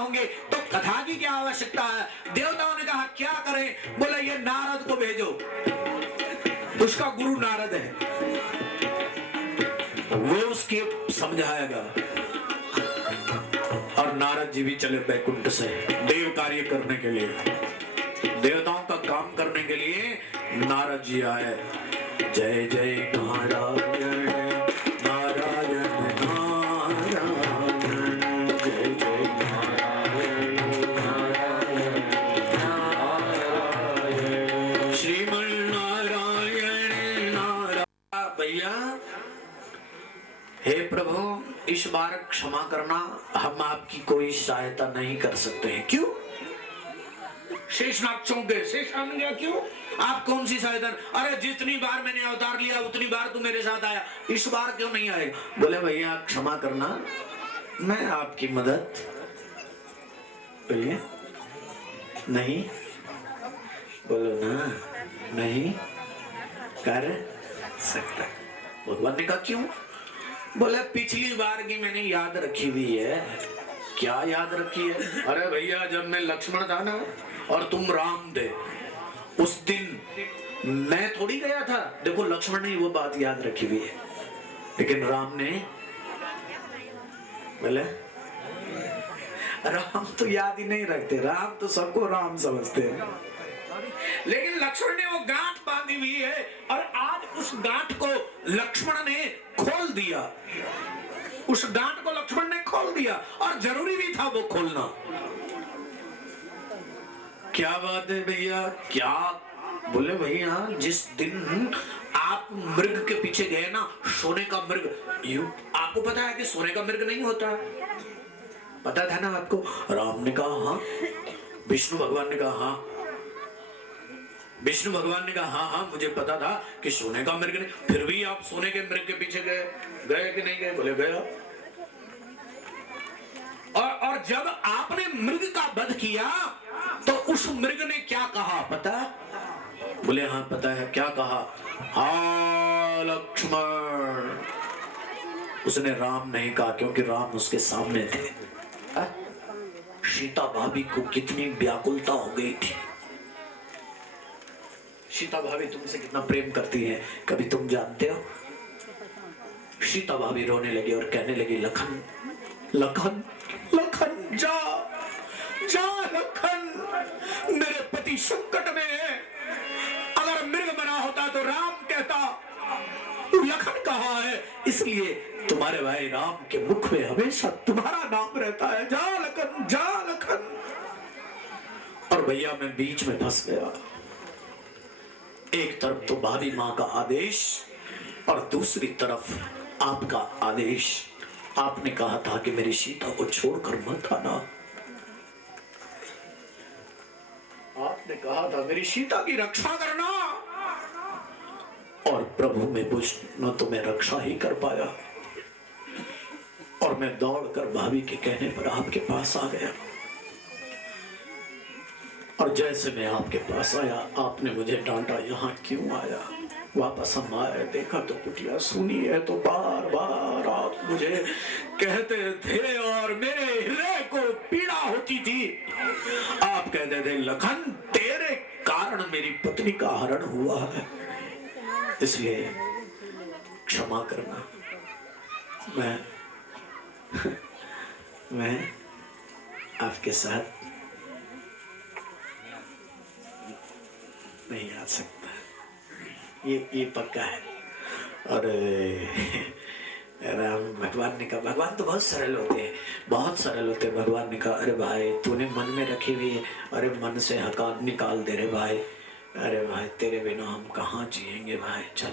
होंगे तो कथा की क्या आवश्यकता है। देवताओं ने कहा क्या करें, बोला ये नारद को भेजो, उसका गुरु नारद है, वो उसके समझाएगा। और नारद जी भी चले बैकुंठ से देव कार्य करने के लिए, देवताओं का काम करने के लिए नारद जी आए। जय जय नारायण नारायण नारायण, जय जय नारायण नारायण, श्रीमन नारायण नारायण। भैया हे प्रभु इस बार क्षमा करना, हम आपकी कोई सहायता नहीं कर सकते हैं। क्यों? शेषनाग चौंके, शेषनाग गया क्यों? आप कौन सी सहायता? अरे जितनी बार मैंने अवतार लिया उतनी बार तू मेरे साथ आया, इस बार क्यों नहीं आएगा? बोले भैया क्षमा करना, मैं आपकी मदद बोलिए नहीं, बोलो ना नहीं कर सकता। भगवान ने कहा क्यों? बोले पिछली बार की मैंने याद रखी हुई है। क्या याद रखी है? अरे भैया जब मैं लक्ष्मण था ना और तुम राम थे, उस दिन मैं थोड़ी गया था। देखो लक्ष्मण ने वो बात याद रखी हुई है, लेकिन राम ने, बोले राम तो याद ही नहीं रखते, राम तो सबको राम समझते हैं, लेकिन लक्ष्मण ने वो गांठ बांधी हुई है और आज उस गांठ को लक्ष्मण ने खोल दिया। उस गांठ को लक्ष्मण ने खोल दिया और जरूरी भी था वो खोलना। क्या बात है भैया, क्या? बोले भैया जिस दिन आप मृग के पीछे गए ना, सोने का मृग, आपको पता है कि सोने का मृग नहीं होता? पता था ना आपको? राम ने कहा हाँ, विष्णु भगवान ने कहा हाँ, विष्णु भगवान ने कहा हाँ हाँ मुझे पता था कि सोने का मृग नहीं, फिर भी आप सोने के मृग के पीछे गए, गए कि नहीं गए? बोले गया। और जब आपने मृग का वध किया तो उस मृग ने क्या कहा पता? बोले हाँ पता है। क्या कहा? हाँ लक्ष्मण। उसने राम नहीं कहा क्योंकि राम उसके सामने थे। सीता भाभी को कितनी व्याकुलता हो गई थी। सीता भाभी तुमसे कितना प्रेम करती है, कभी तुम जानते हो? सीता भाभी रोने लगी और कहने लगी लखन लखन लखन जा जा लखन, मेरे पति संकट में है। अगर मृग बना होता तो राम कहता, लखन कहा है, इसलिए तुम्हारे भाई राम के मुख में हमेशा तुम्हारा नाम रहता है। जा लखन जा लखन। और भैया मैं बीच में फंस गया। एक तरफ तो भाभी माँ का आदेश और दूसरी तरफ आपका आदेश। आपने कहा था कि मेरी सीता को छोड़कर मत आना। आपने कहा था मेरी सीता की रक्षा करना, और प्रभु में बुझ न तो मैं रक्षा ही कर पाया और मैं दौड़कर भाभी के कहने पर आपके पास आ गया। और जैसे मैं आपके पास आया आपने मुझे डांटा, यहाँ क्यों आया? वापस हम आए, देखा तो कुटिया सुनी है, तो बार बार आप मुझे कहते थे और मेरे हृदय को पीड़ा होती थी। आप कहते थे लखन तेरे कारण मेरी पत्नी का हरण हुआ है, इसलिए क्षमा करना। मैं आपके साथ नहीं आ सकता, ये पक्का है। और राम भगवान ने कहा, भगवान तो बहुत सरल होते हैं, बहुत सरल होते हैं। भगवान ने कहा अरे भाई तूने मन में रखी हुई है, अरे मन से हकार निकाल दे रे भाई। अरे भाई तेरे बिना हम कहाँ जिएंगे भाई, चल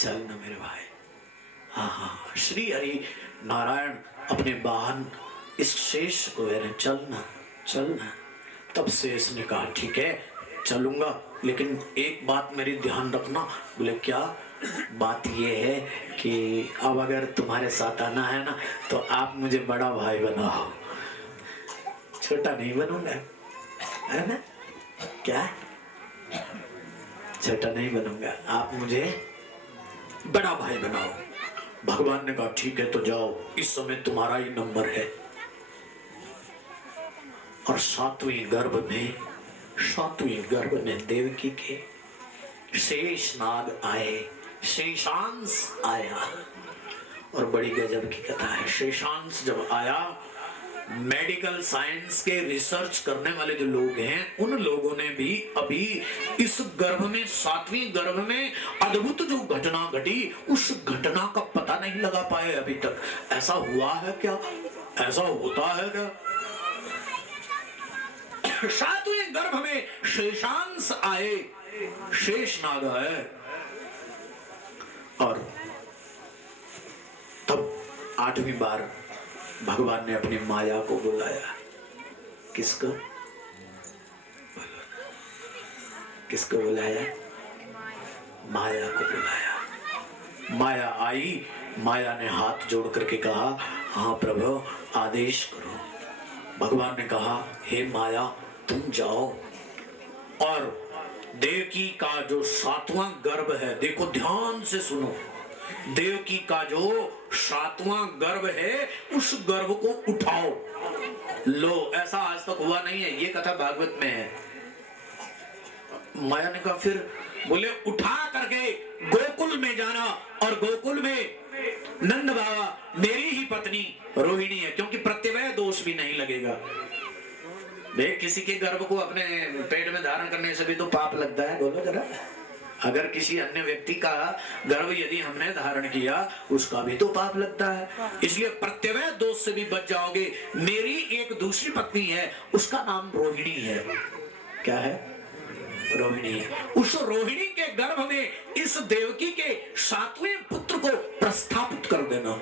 चल ना मेरे भाई। हाँ श्री हरि नारायण अपने वाहन इस शेष को चलना चलना। तब शेष ने कहा ठीक है चलूंगा, लेकिन एक बात मेरी ध्यान रखना। बोले क्या बात? ये है कि अब अगर तुम्हारे साथ आना है ना तो आप मुझे बड़ा भाई बनाओ, छोटा नहीं बनूंगा, है ना? क्या? छोटा नहीं बनूंगा, आप मुझे बड़ा भाई बनाओ। भगवान ने कहा ठीक है तो जाओ, इस समय तुम्हारा ही नंबर है। और सातवीं गर्भ में देवकी के शेषनाग आए, शेषांश आया। और बड़ी गजब की कथा है। शेषांश जब आया, मेडिकल साइंस के रिसर्च करने वाले जो लोग हैं उन लोगों ने भी अभी इस गर्भ में, सातवीं गर्भ में अद्भुत जो घटना घटी, उस घटना का पता नहीं लगा पाए अभी तक। ऐसा हुआ है क्या, ऐसा होता है क्या? सातवें गर्भ में शेषांश आए, शेषनाग आए। और तब आठवीं बार भगवान ने अपनी माया को बुलाया। किसको? किसको बुलाया? माया को बुलाया। माया आई, माया ने हाथ जोड़ करके कहा, हाँ प्रभु आदेश करो। भगवान ने कहा, हे माया तुम जाओ और देवकी का जो सातवां गर्भ है, देखो ध्यान से सुनो, देवकी का जो सातवां गर्भ है उस गर्भ को उठाओ। लो, ऐसा आज तक हुआ नहीं है, ये कथा भागवत में है। माया ने कहा, फिर बोले उठा करके गोकुल में जाना, और गोकुल में नंद बाबा मेरी ही पत्नी रोहिणी है, क्योंकि प्रत्यवय दोष भी नहीं लगेगा। देख, किसी के गर्भ को अपने पेट में धारण करने से भी तो पाप लगता है, बोलो जरा। अगर किसी अन्य व्यक्ति का गर्भ यदि हमने धारण किया, उसका भी तो पाप लगता है। इसलिए प्रत्यवय दोष से भी बच जाओगे। मेरी एक दूसरी पत्नी है, उसका नाम रोहिणी है। क्या है? रोहिणी है। उस रोहिणी के गर्भ में इस देवकी के सातवें पुत्र को प्रस्थापित कर देना।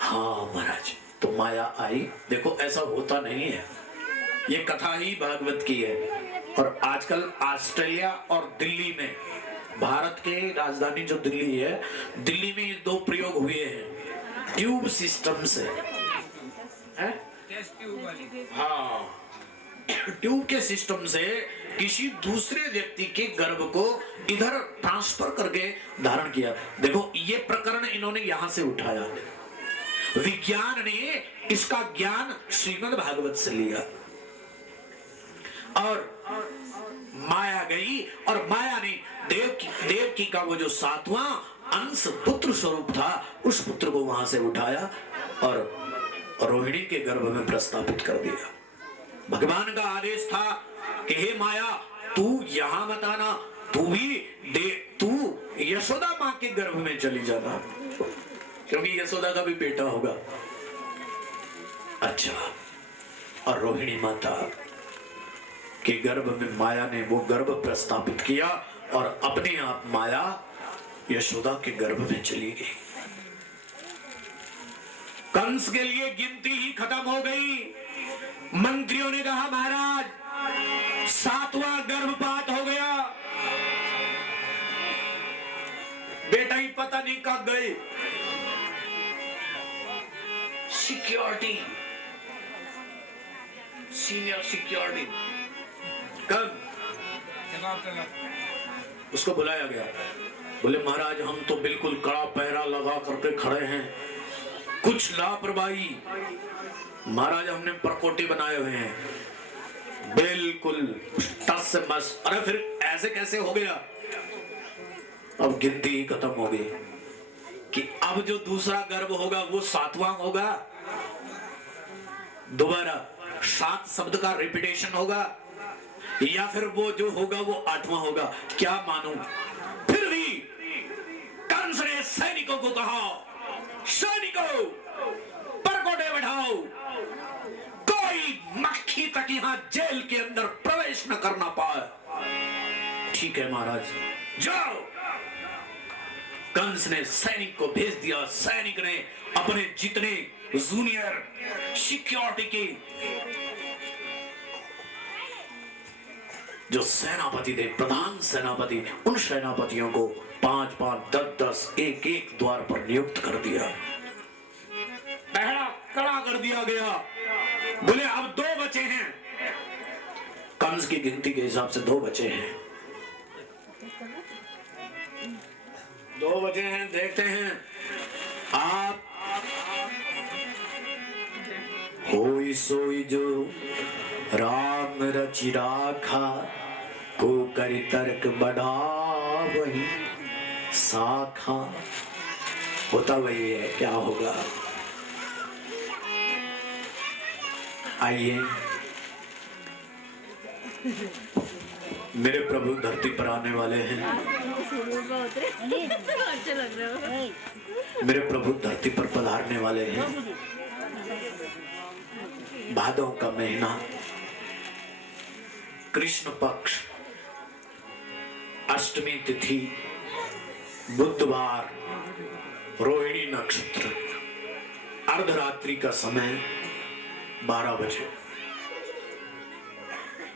हाँ महाराज। तो माया आई। देखो, ऐसा होता नहीं है, ये कथा ही भागवत की है। और आजकल ऑस्ट्रेलिया और दिल्ली में, भारत के राजधानी जो दिल्ली है, दिल्ली में ये दो प्रयोग हुए हैं ट्यूब सिस्टम से। हाँ, ट्यूब के सिस्टम से किसी दूसरे व्यक्ति के गर्भ को इधर ट्रांसफर करके धारण किया। देखो, ये प्रकरण इन्होंने यहां से उठाया। विज्ञान ने इसका ज्ञान श्रीमद् भागवत से लिया। और माया गई और माया ने देवकी का वो जो सातवां अंश पुत्र स्वरूप था, उस पुत्र को वहां से उठाया और रोहिणी के गर्भ में प्रस्थापित कर दिया। भगवान का आदेश था कि हे माया, तू यहां मत आना, तू यशोदा मां के गर्भ में चली जाना, क्योंकि यशोदा का भी बेटा होगा। अच्छा, और रोहिणी माता के गर्भ में माया ने वो गर्भ प्रस्थापित किया और अपने आप माया यशोदा के गर्भ में चली गई। कंस के लिए गिनती ही खत्म हो गई। मंत्रियों ने कहा, महाराज सातवां गर्भपात हो गया, बेटा ही पता नहीं कब गए। सिक्योरिटी, सीनियर सिक्योरिटी, कब उसको बुलाया गया। बोले, महाराज हम तो बिल्कुल कड़ा पहरा लगा करके खड़े हैं, कुछ लापरवाही, महाराज हमने परकोटे बनाए हुए हैं, बिल्कुल टस से मस। अरे फिर ऐसे कैसे हो गया? अब गिनती ही खत्म हो गई कि अब जो दूसरा गर्भ होगा वो सातवां होगा। दोबारा 7 शब्द का रिपीटेशन होगा, या फिर वो जो होगा वो 8वां होगा। क्या मानूं? फिर भी कंस ने सैनिकों को कहा, सैनिकों परकोटे बैठाओ, कोई मक्खी तक यहां जेल के अंदर प्रवेश न करना पाए। ठीक है महाराज, जाओ। कंस ने सैनिक को भेज दिया। सैनिक ने अपने जितने जूनियर सिक्योरिटी के जो सेनापति थे, प्रधान सेनापति, उन सेनापतियों को 5-5, 10-10, एक-एक द्वार पर नियुक्त कर दिया। पहरा कड़ा कर दिया गया। बोले, अब 2 बचे हैं। कंस की गिनती के हिसाब से 2 बचे हैं। 2 बचे हैं। देखते हैं आप होई सोई जो राम रचि राखा, को करि तर्क बढ़ा वही शाखा। होता वही है, क्या होगा। आइए, मेरे प्रभु धरती पर आने वाले हैं। मेरे प्रभु धरती पर पधारने वाले हैं। भादों का महीना, कृष्ण पक्ष, अष्टमी तिथि, बुधवार, रोहिणी नक्षत्र, अर्धरात्रि का समय 12 बजे।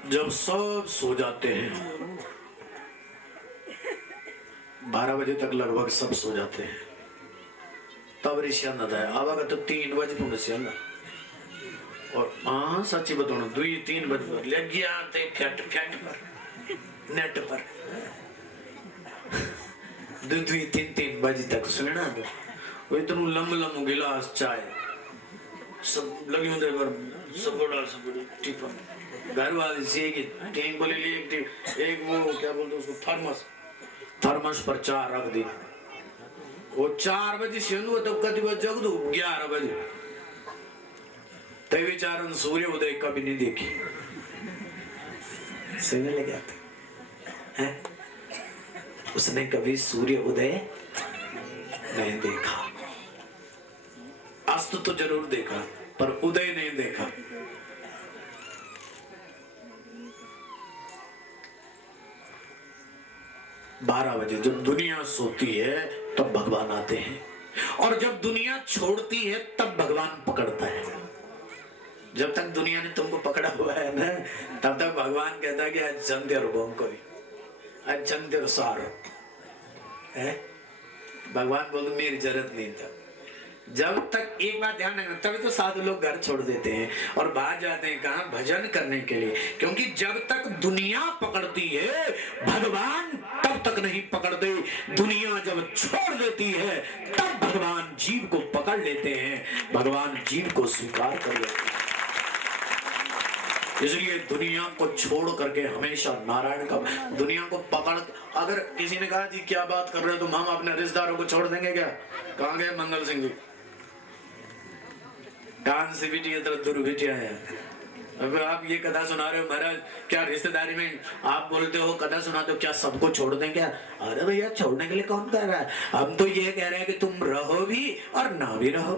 जब सब सो जाते हैं, 12 बजे तक लगभग सब सो जाते हैं, तब ऋषि है आवागा तो 3 बजे पुण्य से ना। और हाँ सच्ची बताओ 2-3 बजे लग गया फैट पर नेट पर 2-3 बजे तक सुनना। तो वो इतना लम गिलास चाय सब लगी होते पर सब डाल सब टिफिन घर वाले से टैंक बोले लिए एक वो क्या बोलते उसको थर्मस पर चाय रख दी। वो 4 बजे से तो कभी बजे जग दो 11 बजे तय विचारन सूर्य उदय कभी नहीं देखी। सुनने लगे आप हैं? उसने कभी सूर्य उदय नहीं देखा। अस्त तो जरूर देखा पर उदय नहीं देखा। बारह बजे जब दुनिया सोती है तब भगवान आते हैं, और जब दुनिया छोड़ती है तब भगवान पकड़ता है। जब तक दुनिया ने तुमको पकड़ा हुआ है ना, तब तक भगवान कहता है कि आज जंदे कोई आज जंदे सार है। भगवान बोलो मेरी जरूरत नहीं था। जब तक एक बात ध्यान रखना, तभी तो साधु लोग घर छोड़ देते हैं और बाहर जाते हैं कहाँ भजन करने के लिए। क्योंकि जब तक दुनिया पकड़ती है भगवान तब तक नहीं पकड़ते। दुनिया जब छोड़ देती है तब भगवान जीव को पकड़ लेते हैं, भगवान जीव को स्वीकार कर लेते हैं। इसलिए दुनिया को छोड़ करके हमेशा नारायण का, दुनिया को पकड़। अगर किसी ने कहा जी क्या बात कर रहे हो तुम, हम अपने रिश्तेदारों को छोड़ देंगे क्या? कहाँ गए मंगल सिंह जी? कान से भी दूर बिटिया है। अब आप ये कथा सुना रहे हो महाराज, क्या रिश्तेदारी में आप बोलते हो कथा सुना दो, क्या सबको छोड़ दें क्या? अरे भैया छोड़ने के लिए कौन कह रहा है? हम तो ये कह रहे हैं कि तुम रहो भी और ना भी रहो,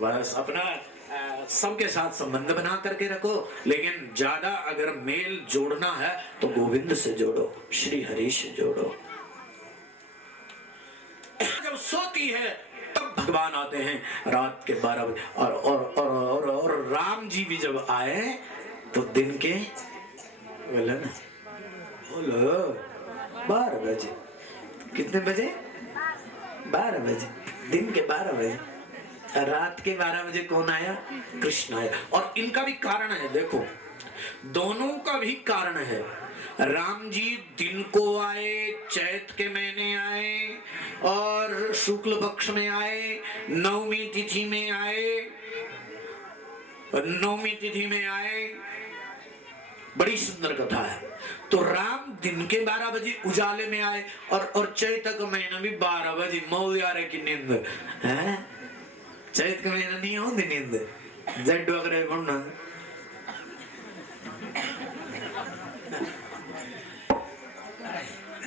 बस अपना सबके साथ संबंध बना करके रखो। लेकिन ज्यादा अगर मेल जोड़ना है तो गोविंद से जोड़ो, श्री हरि से जोड़ो। जब सोती है तब भगवान आते हैं रात के 12 बजे। और राम जी भी जब आए तो दिन के बोलो 12 बजे। कितने बजे? 12 बजे, दिन के 12 बजे। रात के 12 बजे कौन आया? कृष्ण आया। और इनका भी कारण है, देखो दोनों का भी कारण है। राम जी दिन को आए, चैत के महीने आए और शुक्ल पक्ष में आए, नवमी तिथि में आए, नवमी तिथि में आए। बड़ी सुंदर कथा है। तो राम दिन के 12 बजे उजाले में आए और चैत का महीना भी 12 बजे मौलियारे की नींद है। चैत का महीना नहीं होती नींद, जड वगैरह पढ़ना।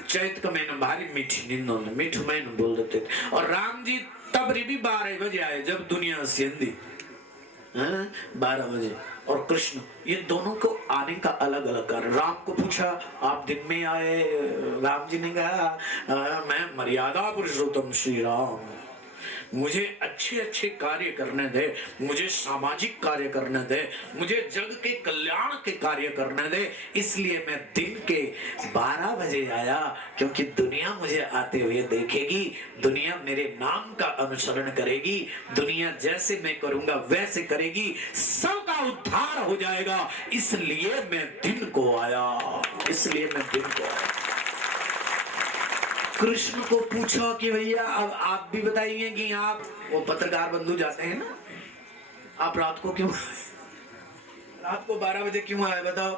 चैत का महीना भारी मीठी नींद होना, मीठू महीना बोल देते थे। और राम जी तब भी 12 बजे आए जब दुनिया सेंधी 12 बजे। और कृष्ण, ये दोनों को आने का अलग अलग कारण। राम को पूछा आप दिन में आए, राम जी ने कहा मैं मर्यादा पुरुषोत्तम श्री राम, मुझे अच्छे अच्छे कार्य करने दे, मुझे सामाजिक कार्य करने दे, मुझे जग के कल्याण के कार्य करने दे। इसलिए मैं दिन के 12 बजे आया, क्योंकि दुनिया मुझे आते हुए देखेगी, दुनिया मेरे नाम का अनुसरण करेगी, दुनिया जैसे मैं करूंगा वैसे करेगी, सबका उद्धार हो जाएगा। इसलिए मैं दिन को आया, इसलिए मैं दिन को आया। कृष्ण को पूछो कि भैया अब आप भी बताइए कि आप, वो पत्रकार बंधु जाते हैं ना, आप रात को क्यों आए? रात को 12 बजे क्यों आए बताओ?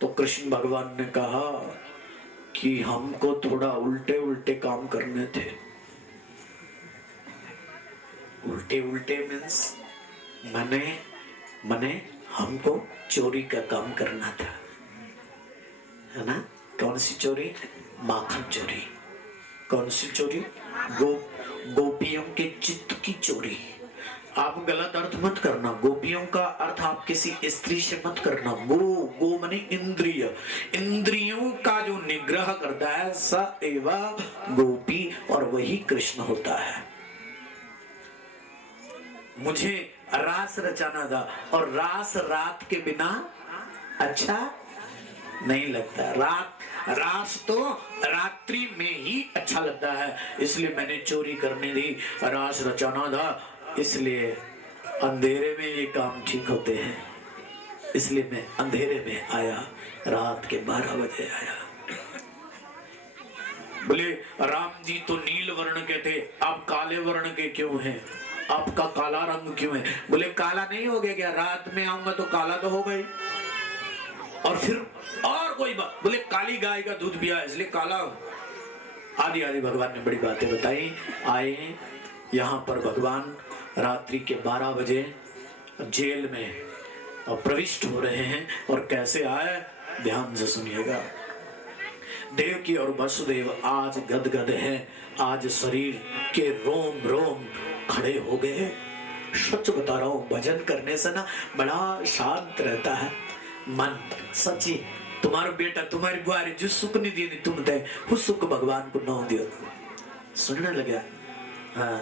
तो कृष्ण भगवान ने कहा कि हमको थोड़ा उल्टे उल्टे काम करने थे। उल्टे उल्टे मीन्स मने हमको चोरी का काम करना था, है ना? कौन सी चोरी? माखन चोरी। कौन सी चोरी? गोपियों के चित्त की चोरी। आप गलत अर्थ मत करना। गोपियों का अर्थ आप किसी स्त्री से मत करना। गो माने इंद्रिय, इंद्रियों का जो निग्रह करता है स एवा गोपी, और वही कृष्ण होता है। मुझे रास रचाना था, और रास रात के बिना अच्छा नहीं लगता। रास तो रात्रि में ही अच्छा लगता है, इसलिए मैंने चोरी करने दी। रास रचाना था, इसलिए अंधेरे में ये काम ठीक होते हैं, इसलिए मैं अंधेरे में आया, रात के 12 बजे आया। बोले राम जी तो नील वर्ण के थे, आप काले वर्ण के क्यों हैं? आपका काला रंग क्यों है? बोले काला नहीं हो गया क्या? रात में आऊंगा तो काला तो हो गई। और फिर और कोई बात? बोले काली गाय का दूध पिया इसलिए काला। आदि आदि भगवान ने बड़ी बातें बताई। आए यहाँ पर भगवान रात्रि के 12 बजे जेल में प्रविष्ट हो रहे हैं। और कैसे आए ध्यान से सुनिएगा। देवकी और वसुदेव आज गदगद हैं, आज शरीर के रोम रोम खड़े हो गए। सच बता रहा हूं, भजन करने से ना बड़ा शांत रहता है मन। सच्ची तुम्हारा बेटा तुम्हारी बुआरी जो सुख नहीं दी तुम दे, वो सुख भगवान को न दियो। सुनने लगा? हाँ,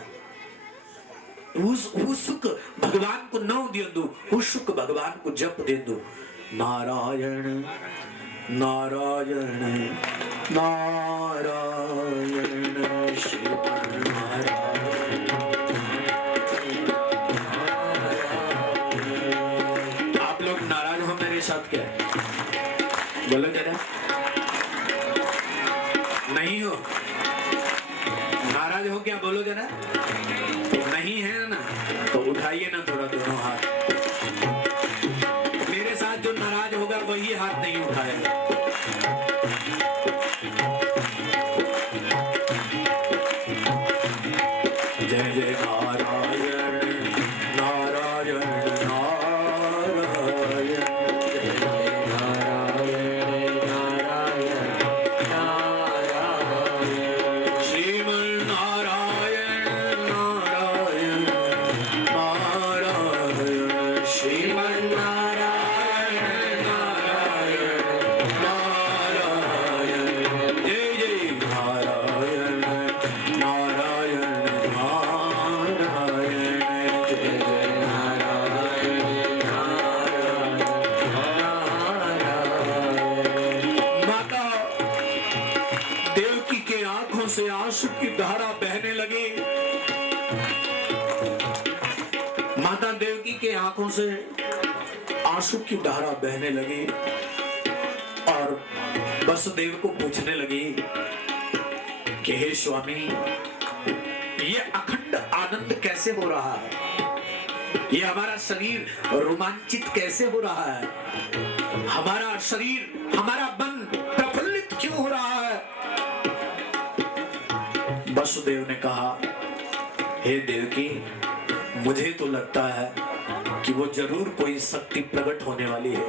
वो सुख भगवान को न दियो दो, वो सुख भगवान को जप दे दो। नारायण नारायण नारायण शिव नारायण। आप लोग नाराज हो मेरे साथ क्या? बोलो जरा। नहीं हो? नाराज हो क्या? बोलो जरा। नहीं है ना? तो उठाइए ना थोड़ा दोनों हाथ। मेरे साथ जो नाराज होगा वही हाथ नहीं उठाएगा। जय जय नारायण नारायण नारायण, जय नारायण नारायण नारायण, श्रीमन नारायण नारायण नारायण, श्रीमन नारायण नारायण नारायण, जय जय नारायण नारायण नारायण, जय जय नारायण नारायण। माता देवकी के आंखों से आंसू की धारा बहने लगी। माता देवकी के आंखों से आंसू की धारा बहने लगी और वसुदेव को पूछने लगी कि हे स्वामी, ये अखंड आनंद कैसे हो रहा है? ये हमारा शरीर रोमांचित कैसे हो रहा है? हमारा शरीर, हमारा मन प्रफुल्लित क्यों हो रहा है? वसुदेव ने कहा, हे देवकी, मुझे तो लगता है कि वो जरूर कोई शक्ति प्रकट होने वाली है।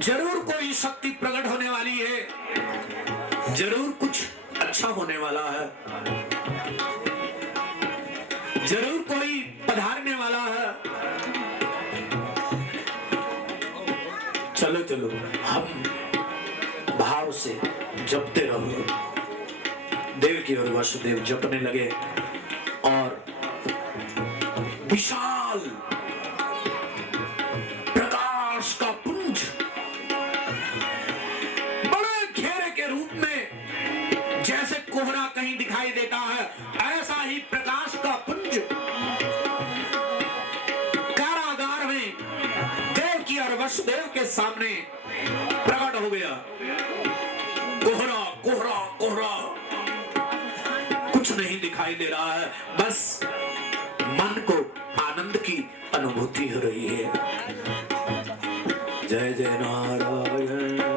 जरूर कोई शक्ति प्रकट होने वाली है, जरूर कुछ अच्छा होने वाला है, जरूर कोई पधारने वाला है। चलो चलो हम भाव से जपते रहो। देवकी और वसुदेव जपने लगे और विशाल प्रकाश का पुंज बड़े घेरे के रूप में, जैसे कोहरा कहीं दिखाई देता है, ऐसा ही प्रकाश का पुंज कारागार में देवकी और वसुदेव के सामने प्रकट हो गया। कोहरा कोहरा कोहरा, कुछ नहीं दिखाई दे रहा है, बस आनंद की अनुभूति हो रही है। जय जय नारायण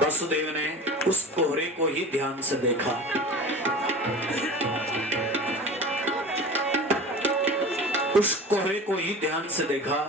वसुदेव ने उस कोहरे को ही ध्यान से देखा। उस कोहरे को ही ध्यान से देखा